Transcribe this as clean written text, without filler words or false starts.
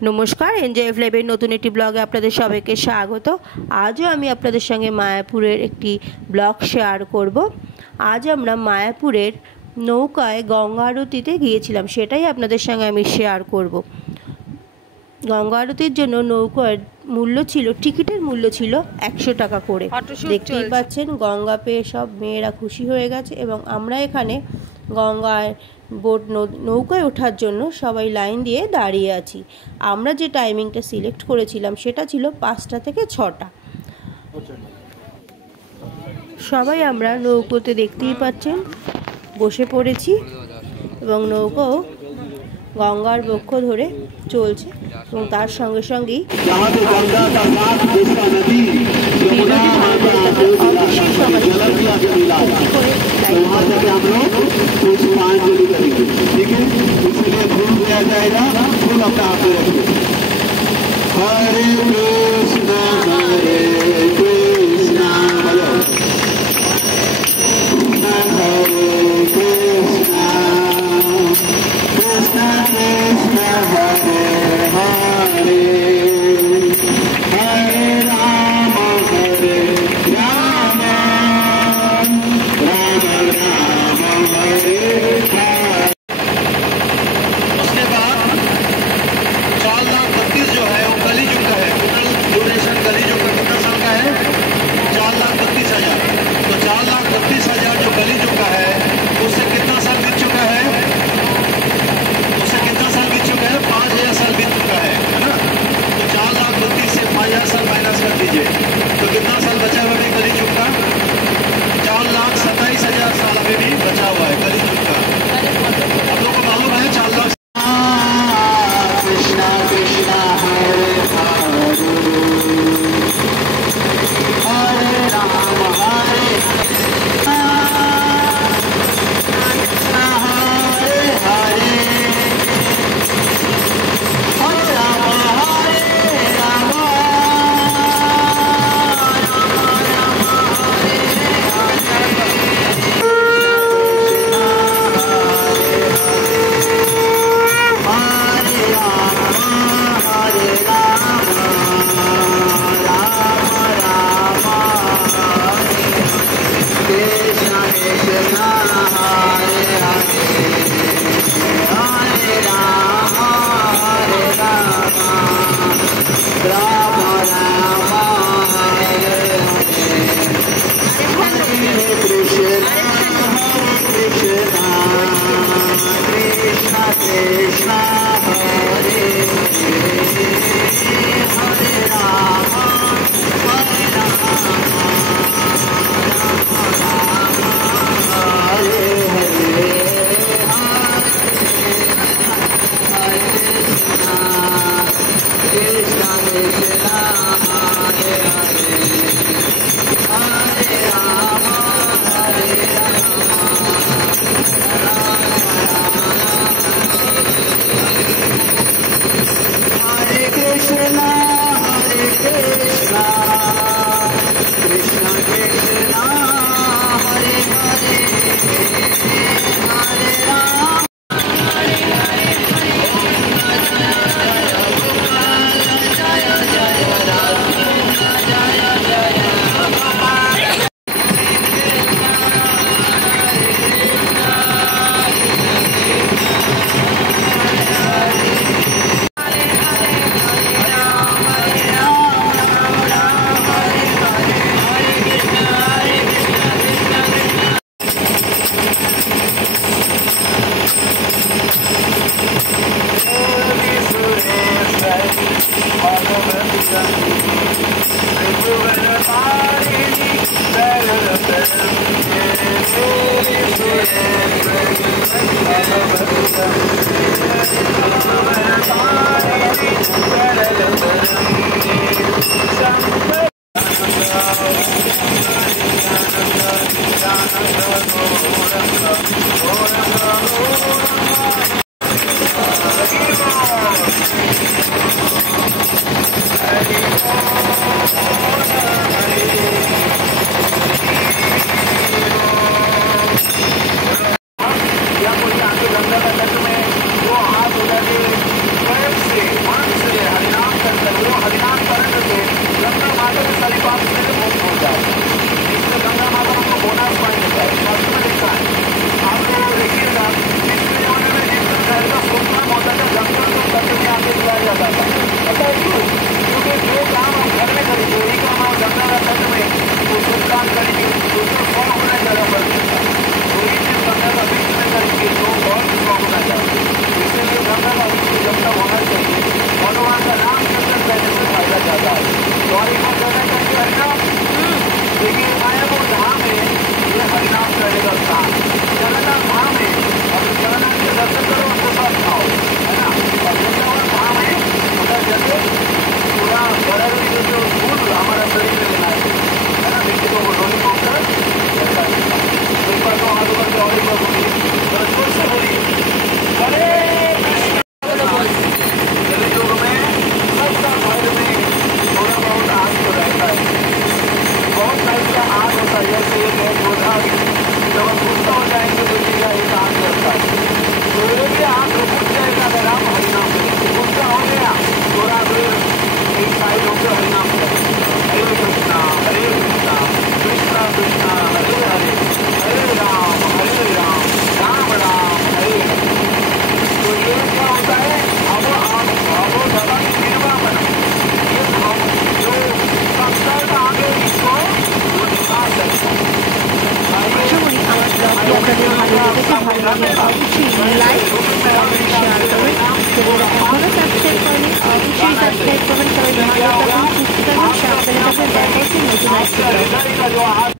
नमस्कार एनजेएफ लाइवेर नतून एक ब्लगे आपनादेर सबाइके स्वागत। आजও আমি আপনাদের সঙ্গে মায়াপুরের একটি ব্লগ শেয়ার করব। আজ আমরা মায়াপুরের নৌকায় গঙ্গা আরতিতে গিয়েছিলাম, সেটাই আপনাদের সঙ্গে আমি শেয়ার করব। গঙ্গা আরতির জন্য নৌকার মূল্য ছিল, টিকিটের মূল্য ছিল 100 টাকা করে। দেখতেই পাচ্ছেন গঙ্গা পেয়ে সব মেয়েরা খুশি হয়ে গেছে এবং আমরা এখানে গঙ্গায় নৌকায় ওঠার জন্য সবাই লাইন দিয়ে দাঁড়িয়ে আছি। আমরা যে টাইমিংটা সিলেক্ট করেছিলাম সেটা ছিল 5টা থেকে 6টা। সবাই আমরা নৌকোতে দেখতেই পাচ্ছেন বসে পড়েছি এবং নৌকো গঙ্গার বক্ষ ধরে চলছে এবং তার সঙ্গে সঙ্গেই $4,32,000 जो है वो कली युग का है, टोटल डोनेशन যদি ভালো লাগে অবশ্যই লাইক কমেন্ট শেয়ার করবেন। যারা এখনও সাবস্ক্রাইব করেনি অবশ্যই সাবস্ক্রাইব করবেন। সবাই ভালো থাকুন, সুস্থ থাকুন, সাবধানে থাকুন। দেখা হচ্ছে নতুন একটা